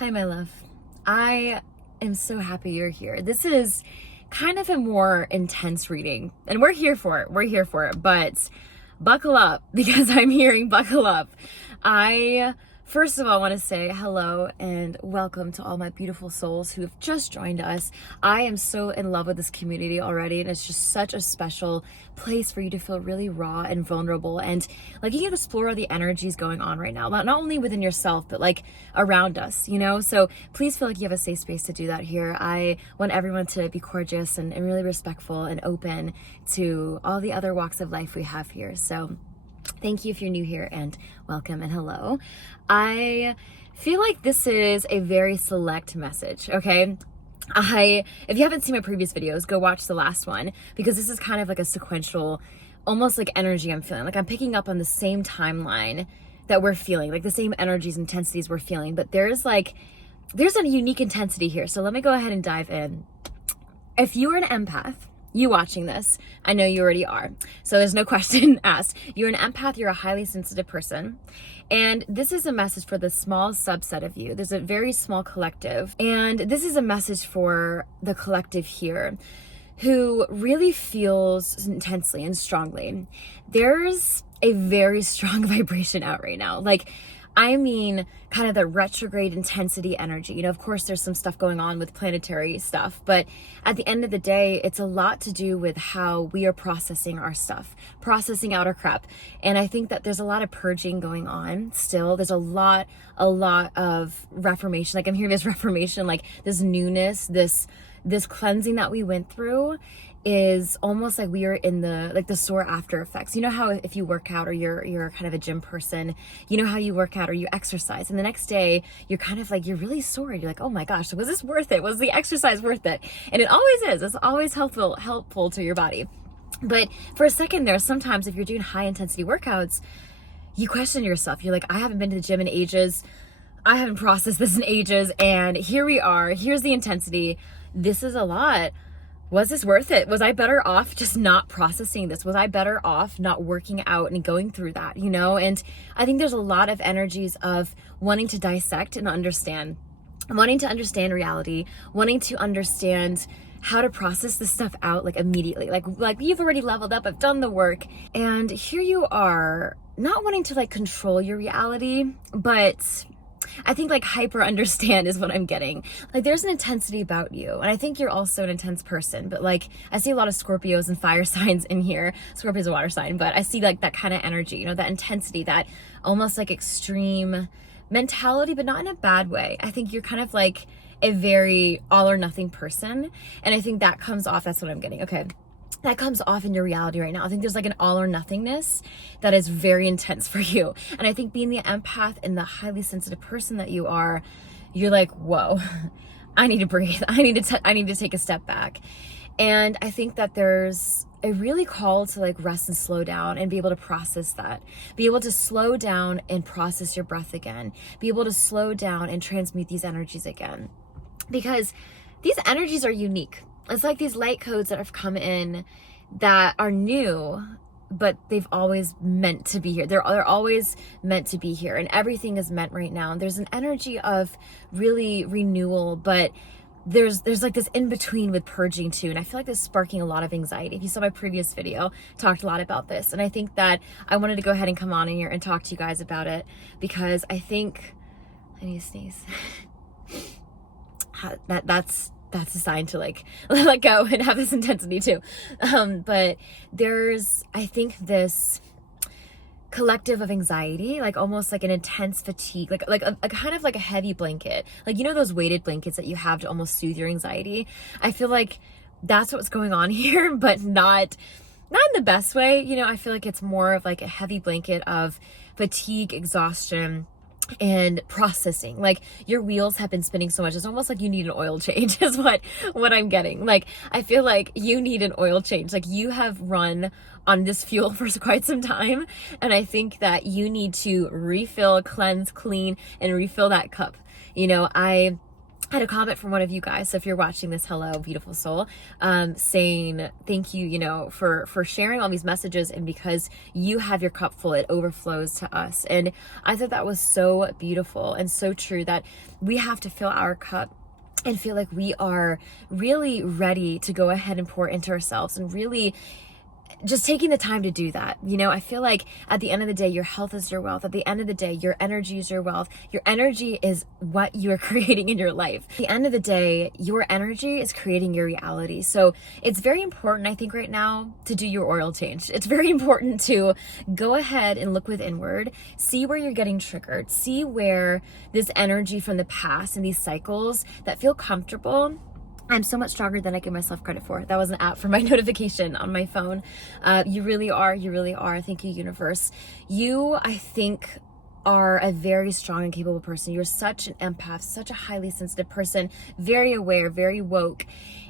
Hi, my love. I am so happy you're here. This is kind of a more intense reading, and we're here for it. We're here for it, but buckle up because I'm hearing buckle up. I First of all, want to say hello and welcome to all my beautiful souls who have just joined us. I am so in love with this community already, and it's just such a special place for you to feel really raw and vulnerable, and like you can explore the energies going on right now, not only within yourself, but like around us, So please feel like you have a safe space to do that here. I want everyone to be gorgeous and really respectful and open to all the other walks of life we have here. So thank you if you're new here, and welcome and hello. I feel like this is a very select message, okay? If you haven't seen my previous videos, go watch the last one, because this is kind of like a sequential, almost like energy I'm feeling. Like I'm picking up on the same timeline that we're feeling, like the same energies, intensities we're feeling, but there's a unique intensity here. So let me go ahead and dive in. If you are an empath, you watching this, I know you already are, so there's no question asked. You're an empath, you're a highly sensitive person, and this is a message for the small subset of you. There's a very small collective, and this is a message for the collective here who really feels intensely and strongly. There's a very strong vibration out right now. I mean, kind of the retrograde intensity energy. Of course, there's some stuff going on with planetary stuff, but at the end of the day, it's a lot to do with how we are processing our stuff, processing out our crap. And I think that there's a lot of purging going on still. There's a lot of reformation. Like I'm hearing this reformation, like this newness, this cleansing that we went through is almost like we are in the sore after effects. You know how if you work out or you're kind of a gym person, you know how you work out or you exercise, and the next day you're kind of like, you're really sore. You're like, oh my gosh, was this worth it? Was the exercise worth it? And it always is. It's always helpful to your body. But for a second there, sometimes if you're doing high intensity workouts, you question yourself. You're like, I haven't been to the gym in ages. I haven't processed this in ages. And here we are. Here's the intensity. This is a lot. Was this worth it? Was I better off just not processing this? Was I better off not working out and going through that, And I think there's a lot of energies of wanting to dissect and understand, wanting to understand reality, wanting to understand how to process this stuff out like immediately. Like you've already leveled up, I've done the work, and here you are not wanting to like control your reality, but I think like hyper understand is what I'm getting. Like there's an intensity about you, and I think you're also an intense person, but like I see a lot of Scorpios and fire signs in here. Scorpio's a water sign, but I see like that kind of energy, that intensity, that almost like extreme mentality, but not in a bad way. I think you're kind of like a very all or nothing person, and I think that comes off. That's what I'm getting. Okay. That comes off in your reality right now. I think there's like an all or nothingness that is very intense for you. And I think being the empath and the highly sensitive person that you are, you're like, whoa, I need to breathe. I need to take a step back. And I think that there's a really call to like rest and slow down and be able to process that. Be able to slow down and process your breath again. Be able to slow down and transmute these energies again. Because these energies are unique. It's like these light codes that have come in that are new, but they've always meant to be here. They're always meant to be here, and everything is meant right now. And there's an energy of really renewal, but there's like this in between with purging too. And I feel like this is sparking a lot of anxiety. If you saw my previous video, talked a lot about this. And I think that I wanted to go ahead and come on in here and talk to you guys about it, because I think I need to sneeze. That's a sign to like let go and have this intensity too. But there's, I think, this collective of anxiety, like almost like an intense fatigue, like a kind of like a heavy blanket, like those weighted blankets that you have to almost soothe your anxiety. I feel like that's what's going on here, but not in the best way. I feel like it's more of like a heavy blanket of fatigue, exhaustion, and processing. Like your wheels have been spinning so much, it's almost like you need an oil change is what I'm getting. Like I feel like you need an oil change. Like you have run on this fuel for quite some time, and I think that you need to refill, cleanse, clean, and refill that cup. I had a comment from one of you guys. So if you're watching this, hello, beautiful soul, saying thank you, for sharing all these messages. And because you have your cup full, it overflows to us. And I thought that was so beautiful and so true, that we have to fill our cup and feel like we are really ready to go ahead and pour into ourselves, and really just taking the time to do that. I feel like at the end of the day, your health is your wealth. At the end of the day, your energy is your wealth. Your energy is what you are creating in your life. At the end of the day, your energy is creating your reality. So it's very important, I think, right now to do your oil change. It's very important to go ahead and look with inward, see where you're getting triggered, see where this energy from the past and these cycles that feel comfortable. I'm so much stronger than I give myself credit for. That was an app for my notification on my phone. You really are. You really are. Thank you, universe. You, I think, are a very strong and capable person. You're such an empath, such a highly sensitive person, very aware, very woke.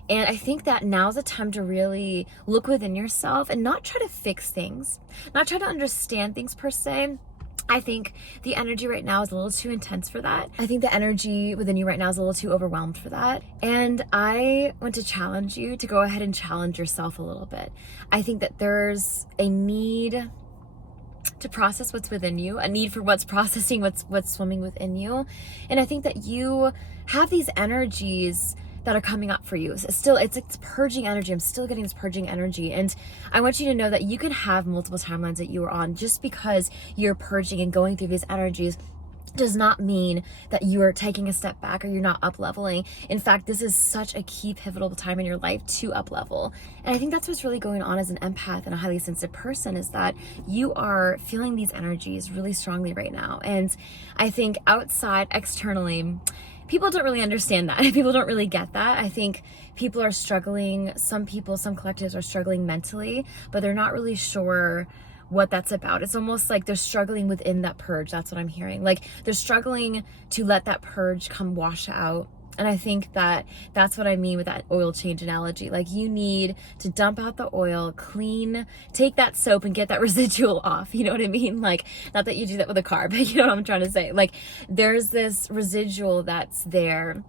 And I think that now's the time to really look within yourself and not try to fix things, not try to understand things per se. I think the energy right now is a little too intense for that. I think the energy within you right now is a little too overwhelmed for that. And I want to challenge you to go ahead and challenge yourself a little bit. I think that there's a need to process what's within you, a need for what's processing what's swimming within you. And I think that you have these energies that are coming up for you. It's purging energy. I'm still getting this purging energy. And I want you to know that you can have multiple timelines that you are on. Just because you're purging and going through these energies does not mean that you are taking a step back or you're not up leveling. In fact, this is such a key pivotal time in your life to up level. And I think that's what's really going on as an empath and a highly sensitive person, is that you are feeling these energies really strongly right now. And I think outside, externally, people don't really understand that. People don't really get that. I think people are struggling. Some collectives are struggling mentally, but they're not really sure what that's about. It's almost like they're struggling within that purge. That's what I'm hearing. Like they're struggling to let that purge come wash out. And I think that that's what I mean with that oil change analogy. Like you need to dump out the oil, clean, take that soap and get that residual off. You know what I mean? Like, not that you do that with a car, but you know what I'm trying to say? Like there's this residual that's there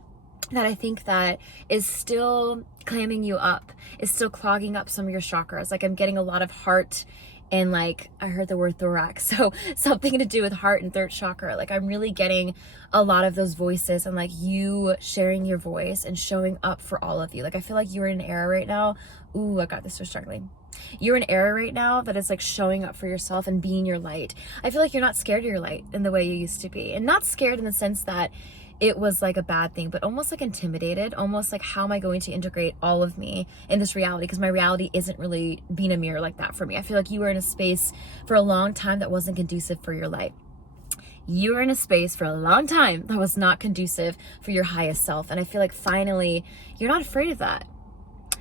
that I think that is still clamming you up, is still clogging up some of your chakras. Like I'm getting a lot of heart, and like I heard the word thorax, so something to do with heart and third chakra. Like I'm really getting a lot of those voices, and like you sharing your voice and showing up for all of you. Like I feel like you're in an era right now. Ooh, I got this, so struggling. You're in an era right now that is like showing up for yourself and being your light. I feel like you're not scared of your light in the way you used to be, and not scared in the sense that it was like a bad thing, but almost like intimidated, almost like, how am I going to integrate all of me in this reality? Because my reality isn't really being a mirror like that for me. I feel like you were in a space for a long time that wasn't conducive for your light. You were in a space for a long time that was not conducive for your highest self. And I feel like finally, you're not afraid of that.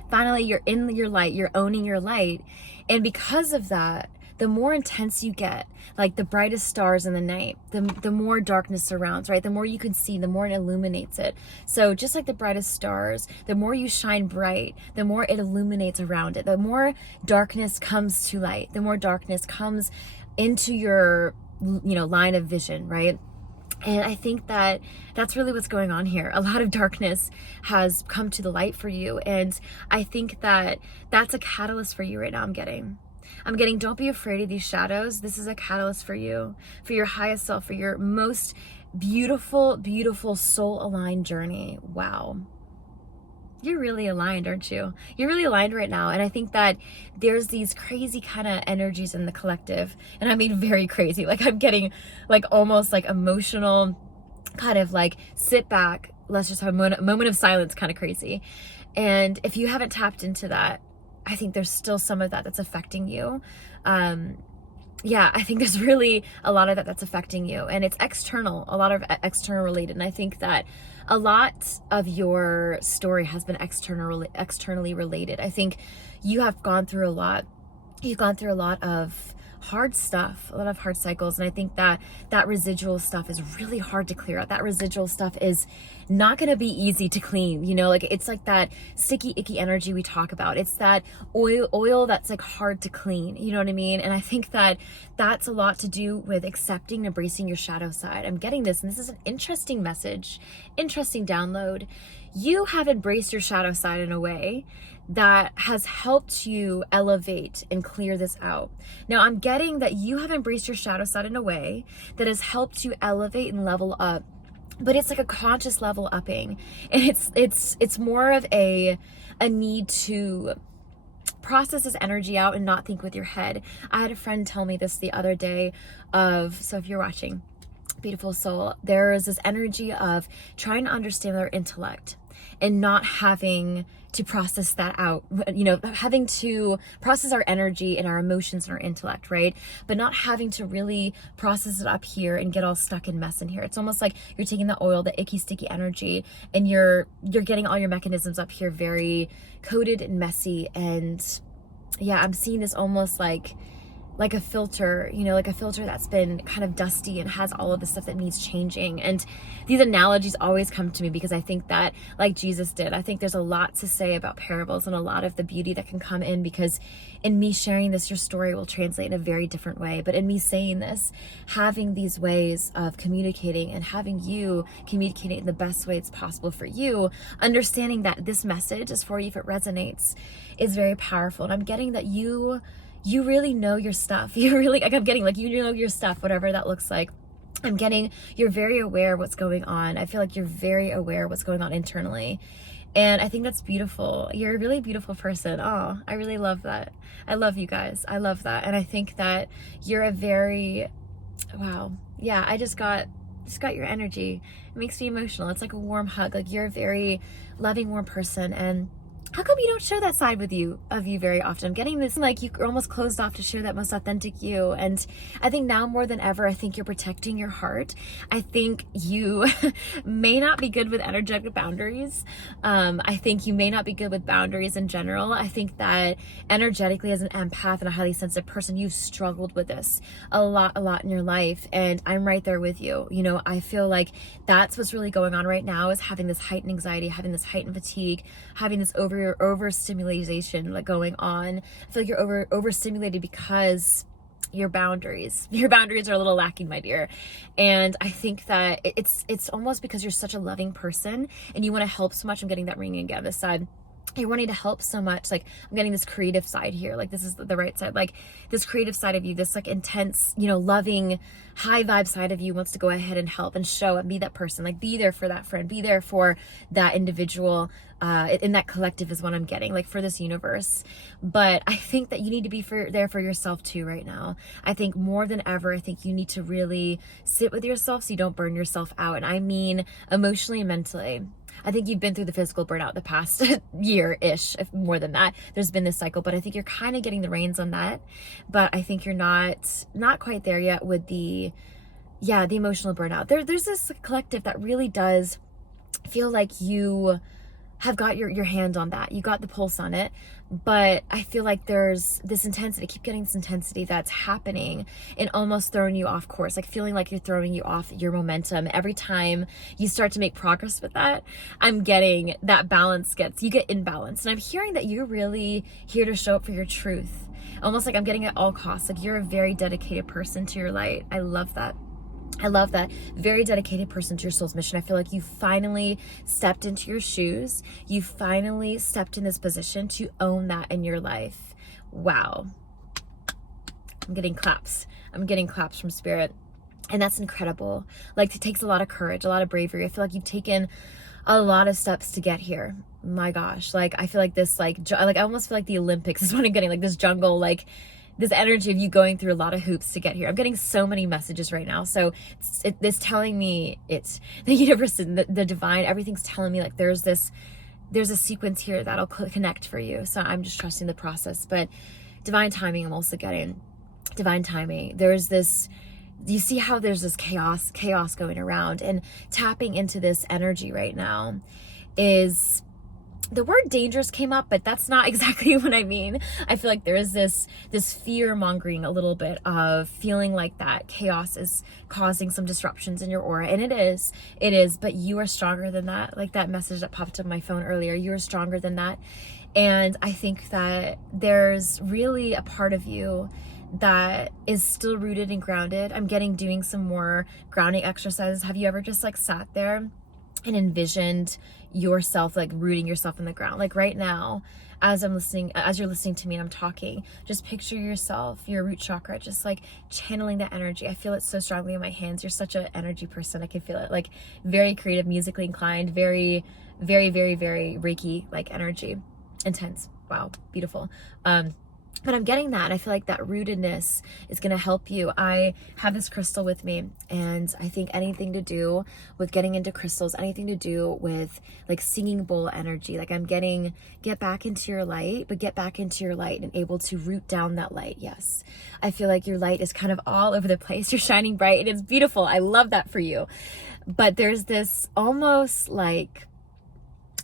Finally, you're in your light, you're owning your light. And because of that, the more intense you get, like the brightest stars in the night, the more darkness surrounds, right? The more you can see, the more it illuminates it. So just like the brightest stars, the more you shine bright, the more it illuminates around it. The more darkness comes to light, the more darkness comes into your, line of vision, right? And I think that that's really what's going on here. A lot of darkness has come to the light for you. And I think that that's a catalyst for you right now. I'm getting, don't be afraid of these shadows. This is a catalyst for you, for your highest self, for your most beautiful, beautiful soul-aligned journey. Wow. You're really aligned, aren't you? You're really aligned right now. And I think that there's these crazy kind of energies in the collective. And I mean very crazy. Like I'm getting like almost like emotional, kind of like sit back, let's just have a moment of silence kind of crazy. And if you haven't tapped into that, I think there's still some of that that's affecting you. I think there's really a lot of that that's affecting you, and it's external, a lot of external related. And I think that a lot of your story has been externally related. I think you have gone through a lot. You've gone through a lot of hard stuff, a lot of hard cycles. And I think that that residual stuff is really hard to clear out. That residual stuff is not going to be easy to clean. You know, like it's like that sticky, icky energy we talk about. It's that oil that's like hard to clean. You know what I mean? And I think that that's a lot to do with accepting and embracing your shadow side. I'm getting this, and this is an interesting message, interesting download. You have embraced your shadow side in a way that has helped you elevate and clear this out. Now, I'm getting that you have embraced your shadow side in a way that has helped you elevate and level up, but it's like a conscious level upping, and it's more of a need to process this energy out and not think with your head. I had a friend tell me this the other day so if you're watching, beautiful soul, there is this energy of trying to understand their intellect and not having to process that out, you know, having to process our energy and our emotions and our intellect, right? But not having to really process it up here and get all stuck in mess in here. It's almost like you're taking the oil, the icky, sticky energy, and you're getting all your mechanisms up here very coated and messy. And yeah, I'm seeing this almost like a filter, you know, like a filter that's been kind of dusty and has all of the stuff that needs changing. And these analogies always come to me because I think that, like Jesus did, I think there's a lot to say about parables and a lot of the beauty that can come in, because in me sharing this, your story will translate in a very different way. But in me saying this, having these ways of communicating and having you communicating in the best way it's possible for you, understanding that this message is for you if it resonates, is very powerful. And I'm getting that you really know your stuff. You really, like, I'm getting like, you know your stuff, whatever that looks like. I'm getting, you're very aware of what's going on. I feel like you're very aware of what's going on internally. And I think that's beautiful. You're a really beautiful person. Oh, I really love that. I love you guys. I love that. And I think that you're a very, wow. Yeah, I just got your energy. It makes me emotional. It's like a warm hug. Like, you're a very loving, warm person. And how come you don't show that side of you very often? I'm getting this, like, you're almost closed off to share that most authentic you. And I think now more than ever, I think you're protecting your heart. I think you may not be good with energetic boundaries. I think you may not be good with boundaries in general. I think that energetically, as an empath and a highly sensitive person, you've struggled with this a lot in your life. And I'm right there with you. You know, I feel like that's what's really going on right now, is having this heightened anxiety, having this heightened fatigue, having this overstimulation like going on. I feel like you're overstimulated because your boundaries are a little lacking, my dear. And I think that it's almost because you're such a loving person and you want to help so much. I'm getting that ringing again this side. You're wanting to help so much. Like, I'm getting this creative side here. Like, this is the right side. Like, this creative side of you, this like intense, you know, loving, high vibe side of you wants to go ahead and help and show and be that person. Like, be there for that friend, be there for that individual. In that collective is what I'm getting, like, for this universe. But I think that you need to be there for yourself too right now. I think more than ever, I think you need to really sit with yourself so you don't burn yourself out. And I mean emotionally and mentally. I think you've been through the physical burnout the past year-ish, if more than that. There's been this cycle, but I think you're kind of getting the reins on that. But I think you're not quite there yet with the emotional burnout. There's this collective that really does feel like you have got your hand on that. You got the pulse on it. But I feel like there's this intensity, keep getting this intensity that's happening and almost throwing you off course, like feeling like you're throwing you off your momentum. Every time you start to make progress with that, I'm getting that you get imbalanced. And I'm hearing that you're really here to show up for your truth. Almost like I'm getting at all costs. Like, you're a very dedicated person to your light. I love that. I love that. Very dedicated person to your soul's mission. I feel like you finally stepped into your shoes. You finally stepped in this position to own that in your life. Wow. I'm getting claps. From spirit. And that's incredible. Like, it takes a lot of courage, a lot of bravery. I feel like you've taken a lot of steps to get here. My gosh. Like, I feel like this, I almost feel like the Olympics is what I'm getting. Like, this jungle, like, this energy of you going through a lot of hoops to get here. I'm getting so many messages right now. So it's telling me, it's the universe, the divine, everything's telling me like there's a sequence here that'll connect for you. So I'm just trusting the process. But divine timing, I'm also getting divine timing. There's this, you see how there's this chaos going around, and tapping into this energy right now is the word dangerous came up, but that's not exactly what I mean. I feel like there is this fear mongering a little bit of feeling like that chaos is causing some disruptions in your aura. And it is, but you are stronger than that. Like that message that popped up on my phone earlier, you are stronger than that. And I think that there's really a part of you that is still rooted and grounded. I'm getting doing some more grounding exercises. Have you ever just like sat there and envisioned yourself like rooting yourself in the ground? Like right now, as you're listening to me and I'm talking, just picture yourself, your root chakra, just like channeling that energy. I feel it so strongly in my hands. You're such an energy person. I can feel it, like very creative, musically inclined, very, very, very, very Reiki like energy, intense. Wow, beautiful. But I'm getting that, and I feel like that rootedness is going to help you. I have this crystal with me, and I think anything to do with getting into crystals, anything to do with like singing bowl energy, like I'm getting, get back into your light, but get back into your light and able to root down that light. Yes. I feel like your light is kind of all over the place. You're shining bright and it's beautiful. I love that for you. But there's this almost like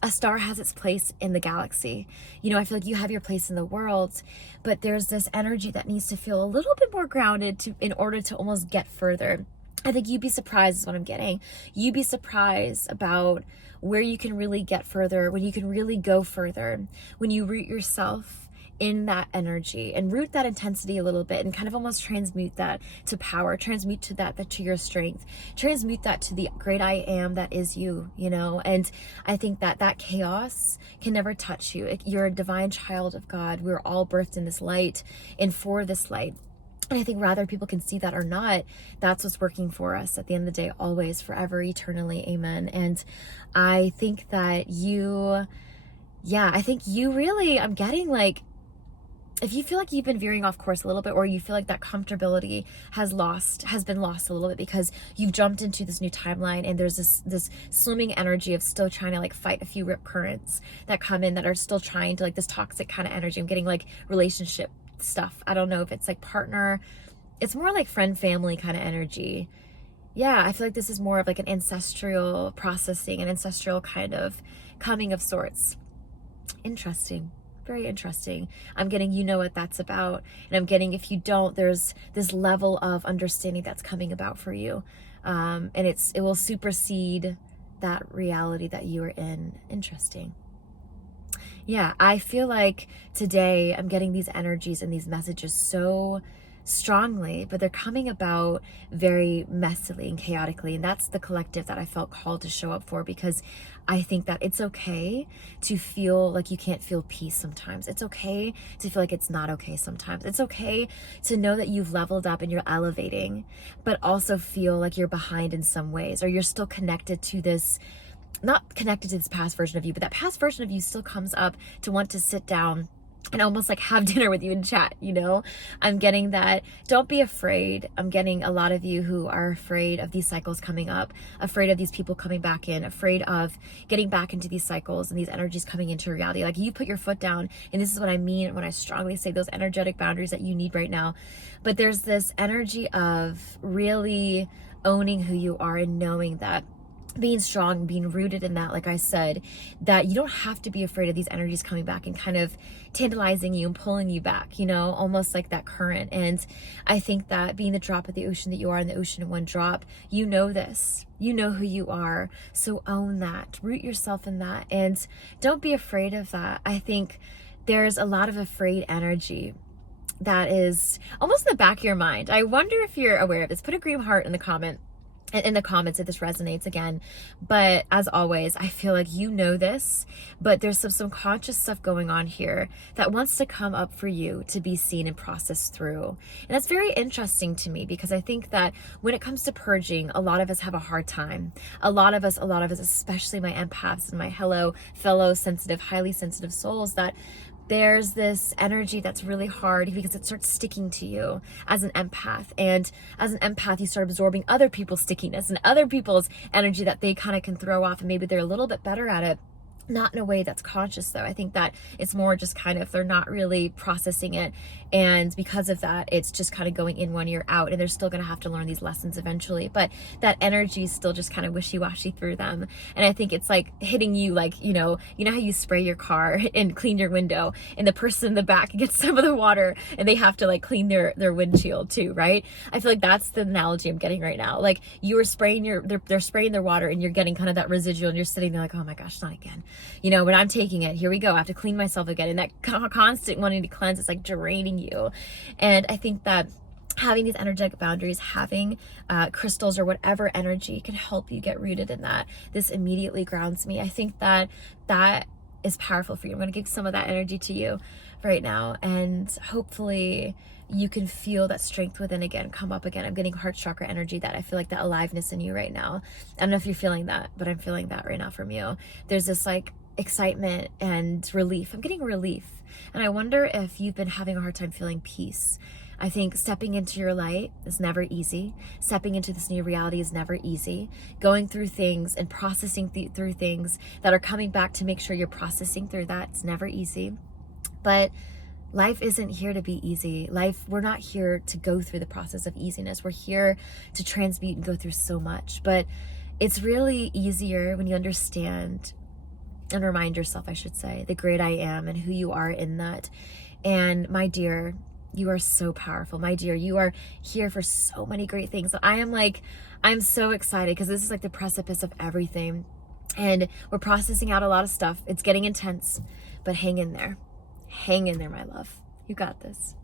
a star has its place in the galaxy. You know, I feel like you have your place in the world, but there's this energy that needs to feel a little bit more grounded in order to almost get further. I think you'd be surprised is what I'm getting. You'd be surprised about where you can really get further, when you can really go further, when you root yourself in that energy and root that intensity a little bit and kind of almost transmute that to power, transmute to that to your strength, transmute that to the great I am that is you, you know. And I think that that chaos can never touch you. You're a divine child of God. We're all birthed in this light and for this light. And I think whether people can see that or not, that's what's working for us at the end of the day, always, forever, eternally. Amen. And I think that I think you really, I'm getting like, if you feel like you've been veering off course a little bit, or you feel like that comfortability has been lost a little bit because you've jumped into this new timeline and there's this swimming energy of still trying to like fight a few rip currents that come in that are still trying to like this toxic kind of energy. I'm getting like relationship stuff. I don't know if it's like partner, it's more like friend, family kind of energy. Yeah, I feel like this is more of like an ancestral processing, an ancestral kind of coming of sorts. Interesting. Very interesting. I'm getting, you know what that's about. And I'm getting, if you don't, there's this level of understanding that's coming about for you. And it will supersede that reality that you are in. Interesting. Yeah, I feel like today I'm getting these energies and these messages so strongly, but they're coming about very messily and chaotically. And that's the collective that I felt called to show up for, because I think that it's okay to feel like you can't feel peace sometimes. It's okay to feel like it's not okay sometimes. It's okay to know that you've leveled up and you're elevating, but also feel like you're behind in some ways, or you're still connected to this, not connected to this past version of you, but that past version of you still comes up to want to sit down and almost like have dinner with you and chat, you know? I'm getting that. Don't be afraid. I'm getting a lot of you who are afraid of these cycles coming up, afraid of these people coming back in, afraid of getting back into these cycles and these energies coming into reality. Like, you put your foot down, and this is what I mean when I strongly say those energetic boundaries that you need right now. But there's this energy of really owning who you are and knowing that, being strong, being rooted in that, like I said, that you don't have to be afraid of these energies coming back and kind of tantalizing you and pulling you back, you know, almost like that current. And I think that being the drop of the ocean that you are in the ocean in one drop, you know this, you know who you are. So own that, root yourself in that, and don't be afraid of that. I think there's a lot of afraid energy that is almost in the back of your mind. I wonder if you're aware of this. Put a green heart in the comments if this resonates again. But as always, I feel like you know this, but there's some conscious stuff going on here that wants to come up for you to be seen and processed through. And that's very interesting to me, because I think that when it comes to purging, a lot of us have a hard time. A lot of us, especially my empaths and my fellow sensitive, highly sensitive souls, that there's this energy that's really hard because it starts sticking to you as an empath. And as an empath, you start absorbing other people's stickiness and other people's energy that they kind of can throw off, and maybe they're a little bit better at it. Not in a way that's conscious though. I think that it's more just kind of, they're not really processing it. And because of that, it's just kind of going in one ear out, and they're still going to have to learn these lessons eventually. But that energy is still just kind of wishy-washy through them. And I think it's like hitting you, like, how you spray your car and clean your window, and the person in the back gets some of the water and they have to like clean their windshield too, right? I feel like that's the analogy I'm getting right now. Like, you are spraying they're spraying their water, and you're getting kind of that residual, and you're sitting there like, oh my gosh, not again. But I'm taking it. Here we go. I have to clean myself again. And that constant wanting to cleanse is like draining you. And I think that having these energetic boundaries, having crystals or whatever energy can help you get rooted in that. This immediately grounds me. I think that is powerful for you. I'm going to give some of that energy to you right now. And hopefully you can feel that strength within again, come up again. I'm getting heart chakra energy, that I feel like that aliveness in you right now. I don't know if you're feeling that, but I'm feeling that right now from you. There's this like excitement and relief. I'm getting relief. And I wonder if you've been having a hard time feeling peace. I think stepping into your light is never easy. Stepping into this new reality is never easy. Going through things and processing through things that are coming back to make sure you're processing through that, it's never easy. But life isn't here to be easy. We're not here to go through the process of easiness. We're here to transmute and go through so much. But it's really easier when you understand and remind yourself, I should say, the great I am and who you are in that. And my dear, you are so powerful. My dear, you are here for so many great things. I'm so excited because this is like the precipice of everything. And we're processing out a lot of stuff. It's getting intense, but hang in there. Hang in there, my love. You got this.